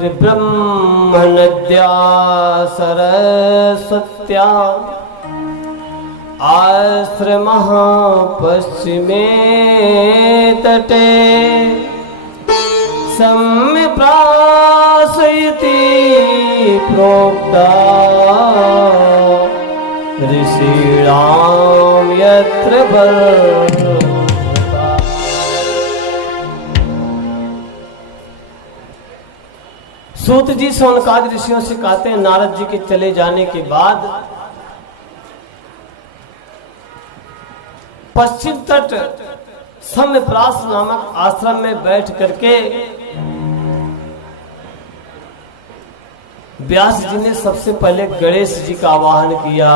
ब्रह्म नद्या सरस्वत्या आश्रमः पश्चिमे तटे सम्प्रासयति प्रोक्ता ऋषीणां यत्र वर्तते। सूत जी शौनकादि ऋषियों से कहते हैं, नारद जी के चले जाने के बाद पश्चिम तट सम्प्रास नामक आश्रम में बैठ करके व्यास जी ने सबसे पहले गणेश जी का आवाहन किया।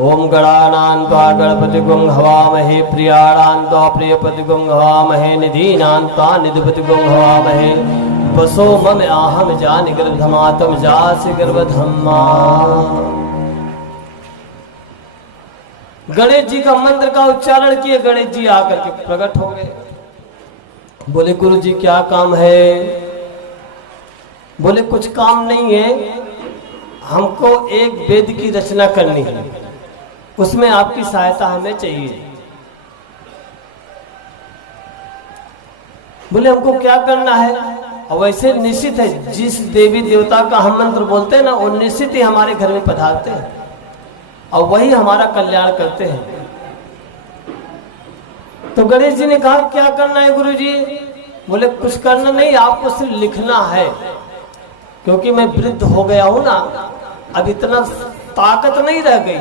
ओम गणानान्त्वा गणपतिगुं हवामहे, प्रियाणान्त्वा प्रियपतिगुं हवामहे, निधीनान्त्वा निधिपतिगुं हवामहे, वसो मम आहम जानि गर्भधमातम जासि गर्भधम्मा। गणेश जी का मंत्र का उच्चारण किए, गणेश जी आकर के प्रकट हो गए। बोले गुरु जी क्या काम है? बोले कुछ काम नहीं है, हमको एक वेद की रचना करनी है, उसमें आपकी सहायता हमें चाहिए। बोले हमको क्या करना है? और वैसे निश्चित है, जिस देवी देवता का हम मंत्र बोलते हैं ना, वो निश्चित ही हमारे घर में पधारते हैं और वही हमारा कल्याण करते हैं। तो गणेश जी ने कहा क्या करना है गुरु जी? बोले कुछ करना नहीं, आपको सिर्फ लिखना है, क्योंकि मैं वृद्ध हो गया हूं ना, अब इतना ताकत नहीं रह गई,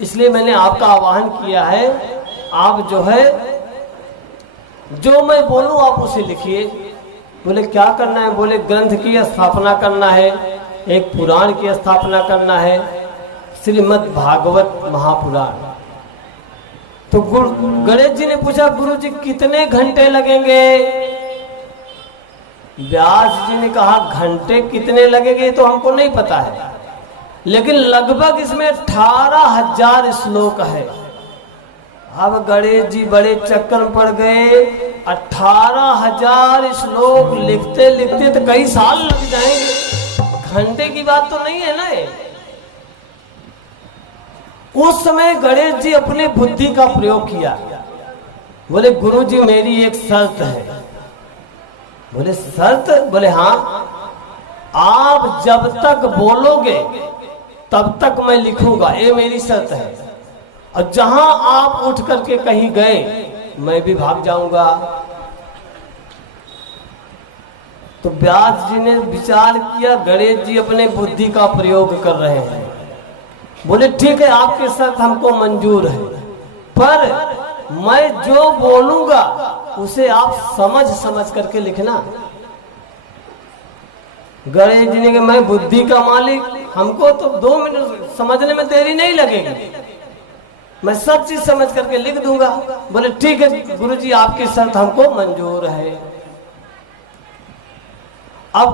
इसलिए मैंने आपका आवाहन किया है। आप जो है, जो मैं बोलूं आप उसे लिखिए। बोले क्या करना है? बोले ग्रंथ की स्थापना करना है, एक पुराण की स्थापना करना है, श्रीमद् भागवत महापुराण। तो गणेश जी ने पूछा गुरु जी कितने घंटे लगेंगे? व्यास जी ने कहा घंटे कितने लगेंगे तो हमको नहीं पता है, लेकिन लगभग इसमें 18,000 श्लोक है। अब गणेश जी बड़े चक्कर पड़ गए। 18,000 श्लोक लिखते लिखते तो कई साल लग जाएंगे, घंटे की बात तो नहीं है ना। उस समय गणेश जी अपने बुद्धि का प्रयोग किया। बोले गुरु जी मेरी एक शर्त है। बोले शर्त? बोले हाँ, आप जब तक बोलोगे तब तक मैं लिखूंगा, ये मेरी शर्त है। और जहां आप उठ करके कहीं गए मैं भी भाग जाऊंगा। तो व्यास जी ने विचार किया, गणेश जी अपने बुद्धि का प्रयोग कर रहे हैं। बोले ठीक है, आपकी शर्त हमको मंजूर है, पर मैं जो बोलूंगा उसे आप समझ समझ करके लिखना। गणेश जी ने कहा मैं बुद्धि का मालिक, हमको तो 2 मिनट समझने में देरी नहीं लगेगी, मैं सब चीज समझ करके लिख दूंगा। बोले ठीक है गुरुजी, आपकी शर्त हमको मंजूर है। अब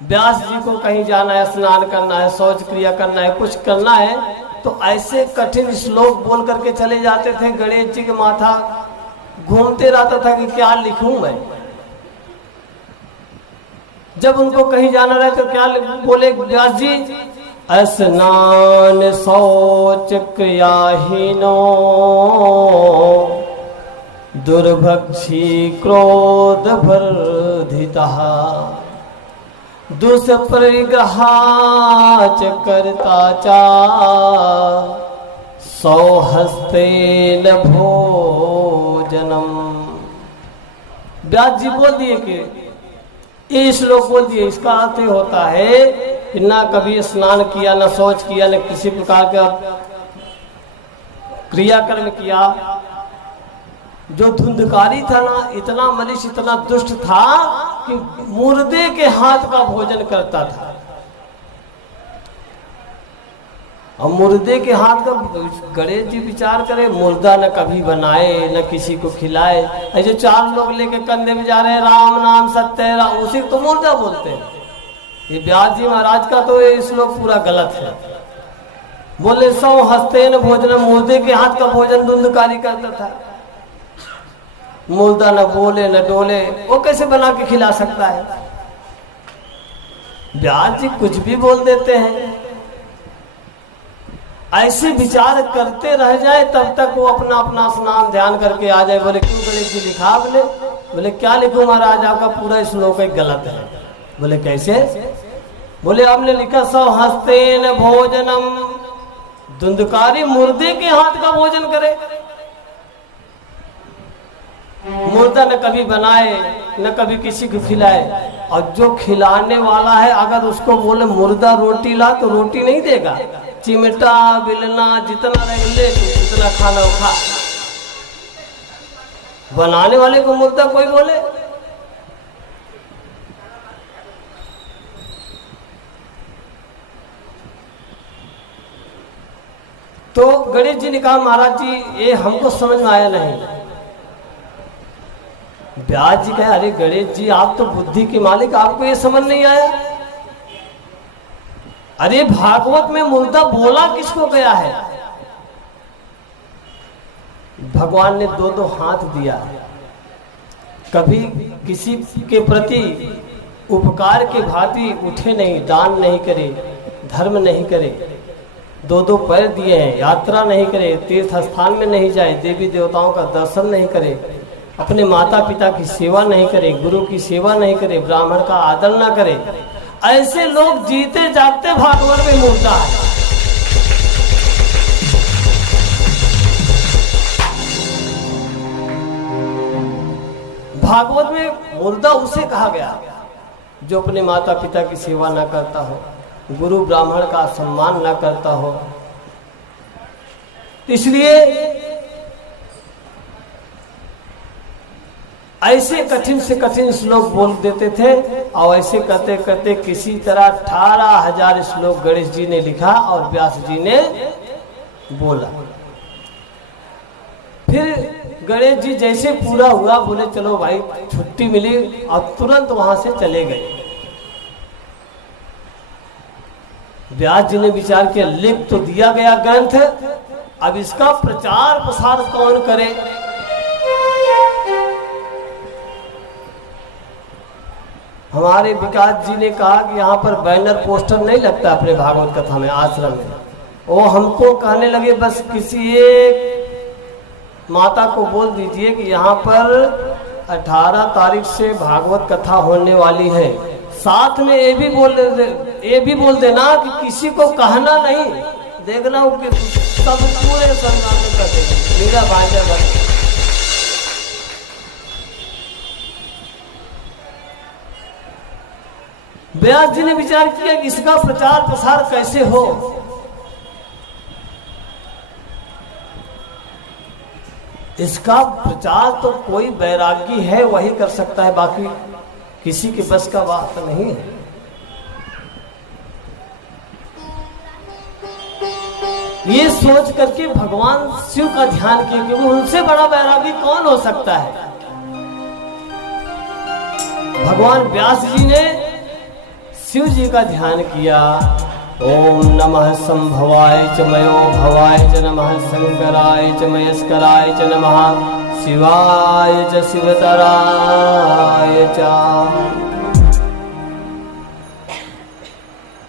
व्यास जी को कहीं जाना है, स्नान करना है, शौच क्रिया करना है, कुछ करना है, तो ऐसे कठिन श्लोक बोल करके चले जाते थे। गणेश जी के माथा घूमते रहता था कि क्या लिखूं मैं। जब उनको कहीं जाना रहे तो क्या बोले व्यास जी, स्नान शौच क्रियाहीनो दुर्भक्षी क्रोध वर्धितः दुष्परिग्रहा च कर्ता च सौहस्तेन भोजनम। व्यास जी बोल दिए कि ये श्लोक बोल दिए, इसका अर्थ होता है कि ना कभी स्नान किया, ना शौच किया, ना किसी प्रकार का क्रियाकर्म किया। जो धुंधकारी था ना, इतना मलिश, इतना दुष्ट था कि मुर्दे के हाथ का भोजन करता था। और मुर्दे के हाथ का, गणेश जी विचार करे, मुर्दा न कभी बनाए न किसी को खिलाए। ऐसे 4 लोग लेके कंधे में जा रहे हैं, राम नाम सत्य है, उसी को तो मुर्दा बोलते हैं। ये व्यास जी महाराज का तो ये श्लोक पूरा गलत है। बोले सौ हस्ते न भोजन, मुर्दे के हाथ का भोजन धुंधकारी करता था। मुर्दा न बोले न डोले, वो कैसे बना के खिला सकता है? व्यास जी कुछ भी बोल देते हैं। ऐसे विचार करते रह जाए तब तक वो अपना अपना स्नान ध्यान करके आ जाए। बोले क्यों गणेश जी लिखा? बोले क्या लिखूं महाराज, आपका पूरा श्लोक एक गलत है। बोले कैसे? बोले आपने लिखा सौ हस्तेन भोजनम, धुंधकारी मुर्दे के हाथ का भोजन करे। मुर्दा न कभी बनाए न कभी किसी को खिलाए, और जो खिलाने वाला है अगर उसको बोले मुर्दा रोटी ला तो रोटी नहीं देगा। चिमटा बिलना जितना रह ले जितना खाना वो खा। बनाने वाले को मुर्दा कोई बोले? तो गणेश जी ने कहा महाराज जी ये हमको समझ में आया नहीं। व्यास जी कहे अरे गणेश जी आप तो बुद्धि के मालिक, आपको ये समझ नहीं आया? अरे भागवत में मुर्दा बोला किसको गया है? भगवान ने दो दो हाथ दिया, कभी किसी के प्रति उपकार के भांति उठे नहीं, दान नहीं करे, धर्म नहीं करे। दो दो पैर दिए हैं, यात्रा नहीं करे, तीर्थ स्थान में नहीं जाए, देवी देवताओं का दर्शन नहीं करे, अपने माता पिता की सेवा नहीं करे, गुरु की सेवा नहीं करे, ब्राह्मण का आदर ना करे। ऐसे लोग जीते जागते भागवत में मुर्दा है। भागवत में मुर्दा उसे कहा गया जो अपने माता पिता की सेवा ना करता हो, गुरु ब्राह्मण का सम्मान ना करता हो। इसलिए ऐसे कठिन से कठिन श्लोक बोल देते थे, और ऐसे करते करते किसी तरह 18,000 श्लोक गणेश जी ने लिखा और व्यास जी ने बोला। फिर गणेश जी जैसे पूरा हुआ बोले चलो भाई छुट्टी मिली, और तुरंत वहां से चले गए। व्यास जी ने विचार किया लिख तो दिया गया ग्रंथ, अब इसका प्रचार प्रसार कौन करे? हमारे विकास जी ने कहा कि यहाँ पर बैनर पोस्टर नहीं लगता अपने भागवत कथा में, आश्रम में। वो हमको कहने लगे बस किसी एक माता को बोल दीजिए कि यहाँ पर 18 तारीख से भागवत कथा होने वाली है। साथ में ये भी बोल देना कि किसी को कहना नहीं, देखना कि सब पूरे संसार में कर देगा मेरा भांजा बन। व्यास जी ने विचार किया कि इसका प्रचार प्रसार कैसे हो। इसका प्रचार तो कोई वैरागी है वही कर सकता है, बाकी किसी के बस का बात नहीं है। ये सोच करके भगवान शिव का ध्यान किया कि उनसे बड़ा वैरागी कौन हो सकता है। भगवान व्यास जी ने शिव जी का ध्यान किया। ओम नमः संभवाय च मयो भवाय च नमः शंकराय च मयस्कराय च नमः शिवाय च शिवतराय च।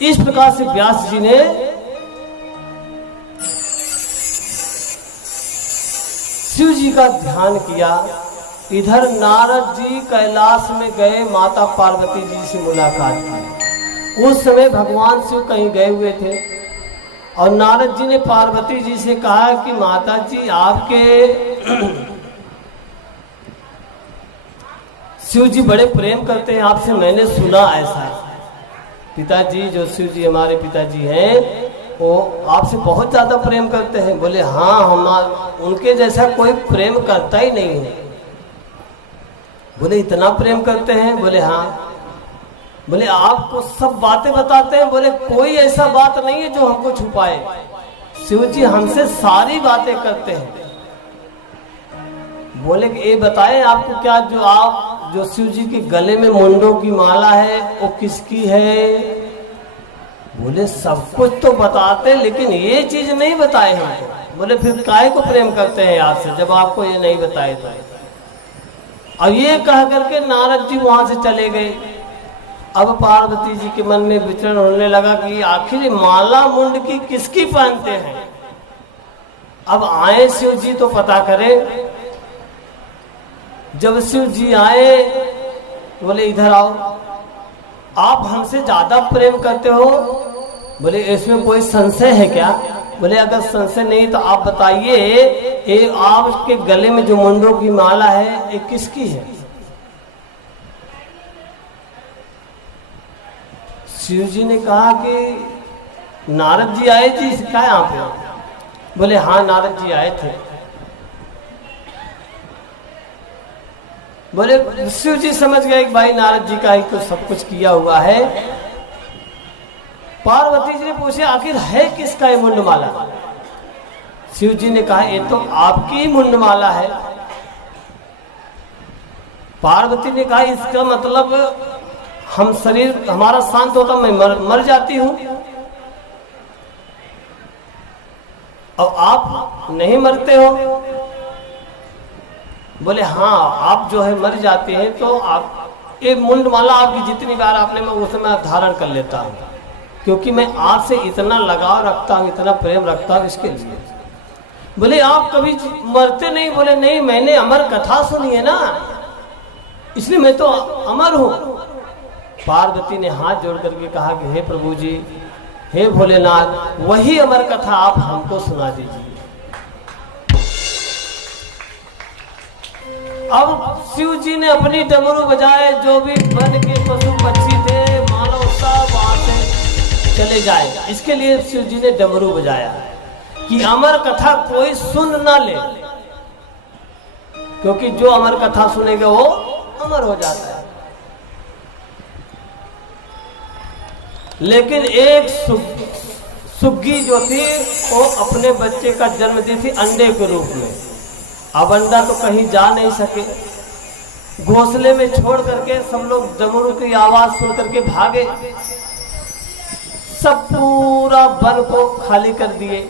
इस प्रकार से व्यास जी ने शिव जी का ध्यान किया। इधर नारद जी कैलाश में गए, माता पार्वती जी से मुलाकात की। उस समय भगवान शिव कहीं गए हुए थे और नारद जी ने पार्वती जी से कहा कि माता जी आपके शिव जी बड़े प्रेम करते हैं आपसे, मैंने सुना ऐसा है। पिताजी जो शिव जी हमारे पिताजी हैं वो आपसे बहुत ज्यादा प्रेम करते हैं। बोले हाँ, हम उनके जैसा कोई प्रेम करता ही नहीं है। बोले इतना प्रेम करते हैं? बोले हाँ। बोले आपको सब बातें बताते हैं? बोले कोई ऐसा बात नहीं है जो हमको छुपाए, शिव जी हमसे सारी बातें करते हैं। बोले कि ये बताएं आपको क्या जो शिव जी के गले में मुंडों की माला है वो किसकी है? बोले सब कुछ तो बताते लेकिन ये चीज नहीं बताए हमको। बोले फिर काहे को प्रेम करते हैं आपसे जब आपको ये नहीं बताए तो। अब ये कह करके नारद जी वहां से चले गए। अब पार्वती जी के मन में विचरण होने लगा कि आखिर माला मुंड की किसकी पहनते हैं। अब आए शिव जी तो पता करें। जब शिव जी आए बोले इधर आओ, आप हमसे ज्यादा प्रेम करते हो। बोले इसमें कोई संशय है क्या? बोले अगर संशय नहीं तो आप बताइए, ये आपके गले में जो मुंडों की माला है ये किसकी है? शिव जी ने कहा कि नारद जी आए जी, क्या है आप पे? बोले हाँ नारद जी आए थे। बोले शिव जी समझ गए कि भाई नारद जी का ही तो सब कुछ किया हुआ है। पार्वती जी ने पूछे आखिर है किसका ये मुंडमाला? शिव जी ने कहा ये तो आपकी ही मुंडमाला है। पार्वती ने कहा इसका मतलब हम शरीर हमारा शांत होता मैं मर जाती हूं और आप नहीं मरते हो। बोले हाँ आप जो है मर जाते हैं तो आप ये मुंडमाला आपकी जितनी बार आपने मैं उसे मैं धारण कर लेता हूँ, क्योंकि मैं आपसे इतना लगाव रखता हूँ, इतना प्रेम रखता हूँ इसके लिए। बोले आप कभी मरते नहीं? बोले नहीं, मैंने अमर कथा सुनी है ना, इसलिए मैं तो अमर हूँ। पार्वती ने हाथ जोड़ करके कहा कि हे प्रभु जी, हे भोलेनाथ, वही अमर कथा आप हमको सुना दीजिए। अब शिव जी ने अपनी डमरू बजाए, जो भी वन के पशु पक्षी थे मानव सब वहां से चले जाए। इसके लिए शिव जी ने डमरू बजाया कि अमर कथा कोई सुन ना ले, क्योंकि जो अमर कथा सुनेगा वो अमर हो जाता है। लेकिन एक सुग्गी जो थी वो अपने बच्चे का जन्म दी थी अंडे के रूप में। अब अंडा तो कहीं जा नहीं सके, घोंसले में छोड़ करके सब लोग डमरू की आवाज सुन करके भागे, सब पूरा वन को खाली कर दिए।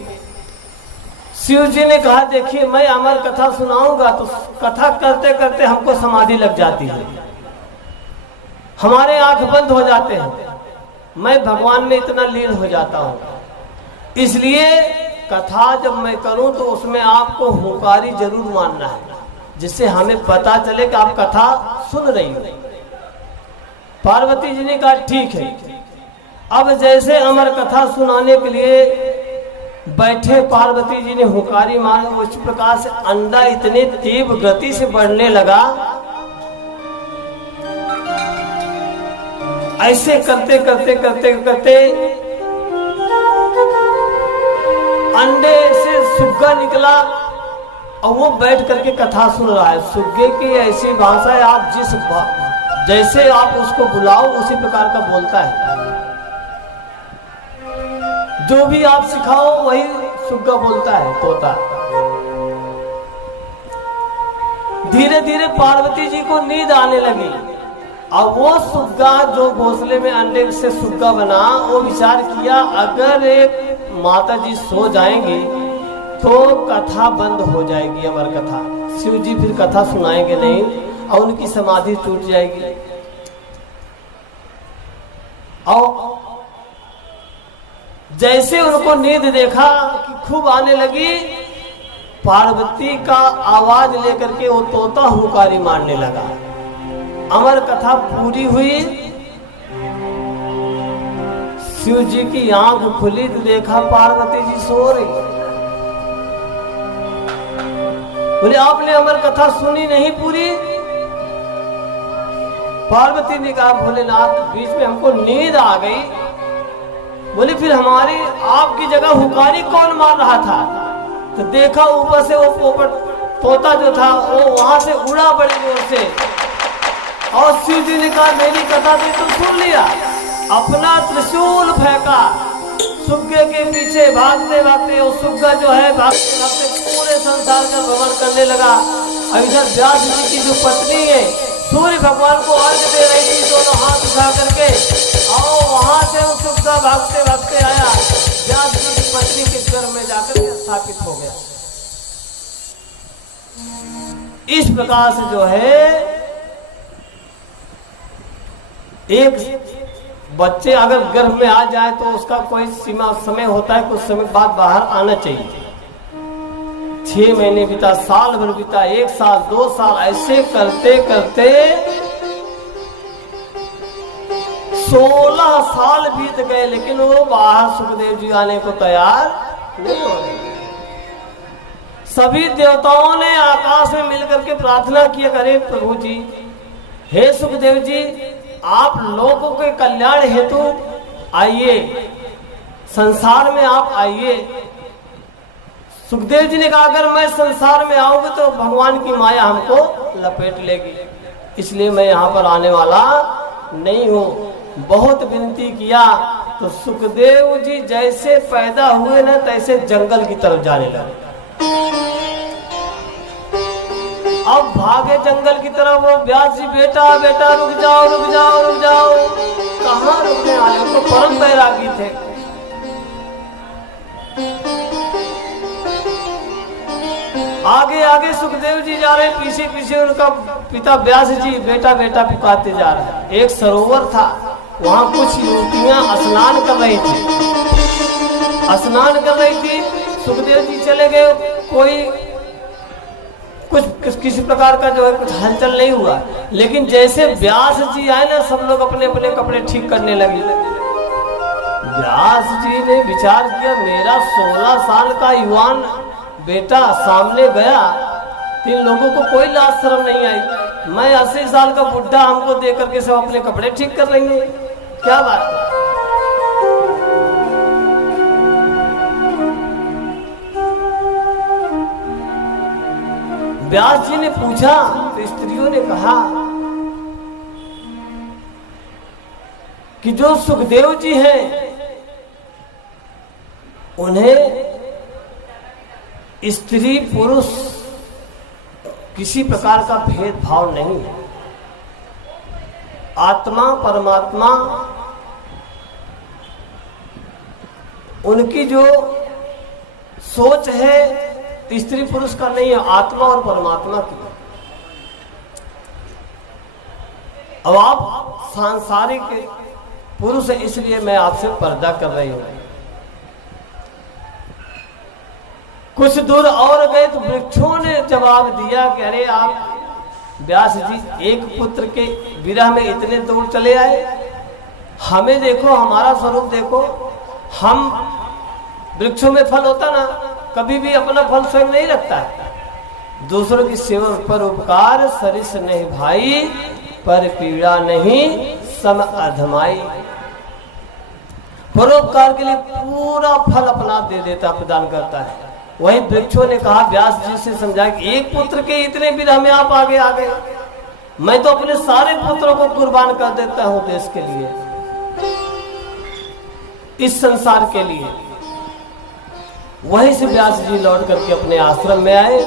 शिव जी ने कहा देखिए मैं अमर कथा सुनाऊंगा तो कथा करते करते हमको समाधि लग जाती है, हमारे आंख बंद हो जाते हैं, मैं भगवान में इतना लीन हो जाता हूं। इसलिए कथा जब मैं करूं तो उसमें आपको हुंकारी जरूर मानना है, जिससे हमें पता चले कि आप कथा सुन रही हो। पार्वती जी ने कहा ठीक है। अब जैसे अमर कथा सुनाने के लिए बैठे पार्वती जी ने हुंकारी मारी, उस प्रकार से अंडा इतने तीव्र गति से बढ़ने लगा। ऐसे करते करते करते करते अंडे से सुग्गा निकला और वो बैठ करके कथा सुन रहा है। सुग्गे की ऐसी भाषा है, आप जैसे आप उसको बुलाओ उसी प्रकार का बोलता है, जो भी आप सिखाओ वही सुग्गा बोलता है, तोता। धीरे धीरे पार्वती जी को नींद आने लगी। अब वो सुग्गा जो घोंसले में अंडे से सुग्गा बना, वो विचार किया अगर एक माता जी सो जाएंगी तो कथा बंद हो जाएगी, अमर कथा। शिव जी फिर कथा सुनाएंगे नहीं और उनकी समाधि टूट जाएगी। और जैसे उनको नींद देखा कि खूब आने लगी, पार्वती का आवाज लेकर के वो तोता हुंकारी मारने लगा। अमर कथा पूरी हुई, शिव जी की आंख खुली तो देखा पार्वती जी सो रही। बोले आपने अमर कथा सुनी नहीं पूरी? पार्वती ने कहा भोलेनाथ बीच में हमको नींद आ गई। बोले फिर हमारी आपकी जगह हुंकारी कौन मार रहा था? तो देखा ऊपर से वो पोपट तोता जो था वो वहां से उड़ा बड़ी जोर से। और शिव जी ने कहा मेरी कथा भी तुम सुन लिया। अपना त्रिशूल फेंका, सुग्गे के पीछे भागते भागते वो सुग्गा जो है भागते भागते पूरे संसार का भ्रमण करने लगा। और इधर व्यास जी की जो पत्नी है सूर्य भगवान को अर्घ दे रही थी, दोनों हाथ उठा करके, और वहां से वो सुग्गा भागते भागते आया, व्यास जी की पत्नी के घर में जाकर स्थापित हो गया। इस प्रकार से जो है एक बच्चे अगर गर्भ में आ जाए तो उसका कोई सीमा समय होता है, कुछ समय बाद बाहर आना चाहिए। 6 महीने बीता, साल भर बीता, 1 साल 2 साल, ऐसे करते करते 16 साल बीत गए, लेकिन वो बाहर सुखदेव जी आने को तैयार नहीं हो रहे। सभी देवताओं ने आकाश में मिलकर के प्रार्थना किया, करे प्रभु जी, हे सुखदेव जी, आप लोगों के कल्याण हेतु आइए, संसार में आप आइए। सुखदेव जी ने कहा, अगर मैं संसार में आऊंगी तो भगवान की माया हमको लपेट लेगी, इसलिए मैं यहाँ पर आने वाला नहीं हूँ। बहुत विनती किया तो सुखदेव जी जैसे पैदा हुए ना तैसे जंगल की तरफ जाने लगे। अब भागे जंगल की तरफ। वो व्यास जी, बेटा बेटा रुक जाओ रुक जाओ रुक जाओ। कहाँ रुकने वाले, तो परम बैरागी थे। आगे आगे सुखदेव जी जा रहे, पीछे पीछे उनका पिता व्यास जी बेटा बेटा पुकारते जा रहे हैं। एक सरोवर था, वहां कुछ युवतियां स्नान कर रही थी। स्नान कर रही थी, सुखदेव जी चले गए। कोई कुछ किसी प्रकार का जो है कुछ हलचल नहीं हुआ, लेकिन जैसे व्यास जी आए ना, सब लोग अपने अपने कपड़े ठीक करने लगे। व्यास जी ने विचार किया, मेरा 16 साल का युवान बेटा सामने गया, 3 लोगों को कोई लाज शर्म नहीं आई। मैं 80 साल का बुढ़ा, हमको देख करके सब अपने कपड़े ठीक कर रही है, क्या बात है। व्यास जी ने पूछा तो स्त्रियों ने कहा कि जो सुखदेव जी हैं उन्हें स्त्री पुरुष किसी प्रकार का भेदभाव नहीं है। आत्मा परमात्मा उनकी जो सोच है स्त्री पुरुष का नहीं है, आत्मा और परमात्मा की। अब आप सांसारिक पुरुष है, इसलिए मैं आपसे पर्दा कर रही हूं। कुछ दूर और गए तो वृक्षों ने जवाब दिया कि अरे आप व्यास जी एक पुत्र के विरह में इतने दूर चले आए, हमें देखो, हमारा स्वरूप देखो। हम वृक्षों में फल होता ना, कभी भी अपना फल स्वयं नहीं रखता है। दूसरों की सेवा पर उपकार, सरिस नहीं भाई, पर पीड़ा नहीं सम अधमाई। परोपकार के लिए पूरा फल अपना दे देता, प्रदान करता है। वही वृक्षों ने कहा, व्यास जी से समझा कि एक पुत्र के इतने विरह में आप आगे आ गए, मैं तो अपने सारे पुत्रों को कुर्बान कर देता हूं देश के लिए, इस संसार के लिए। वहीं से व्यास जी लौट करके अपने आश्रम में आए।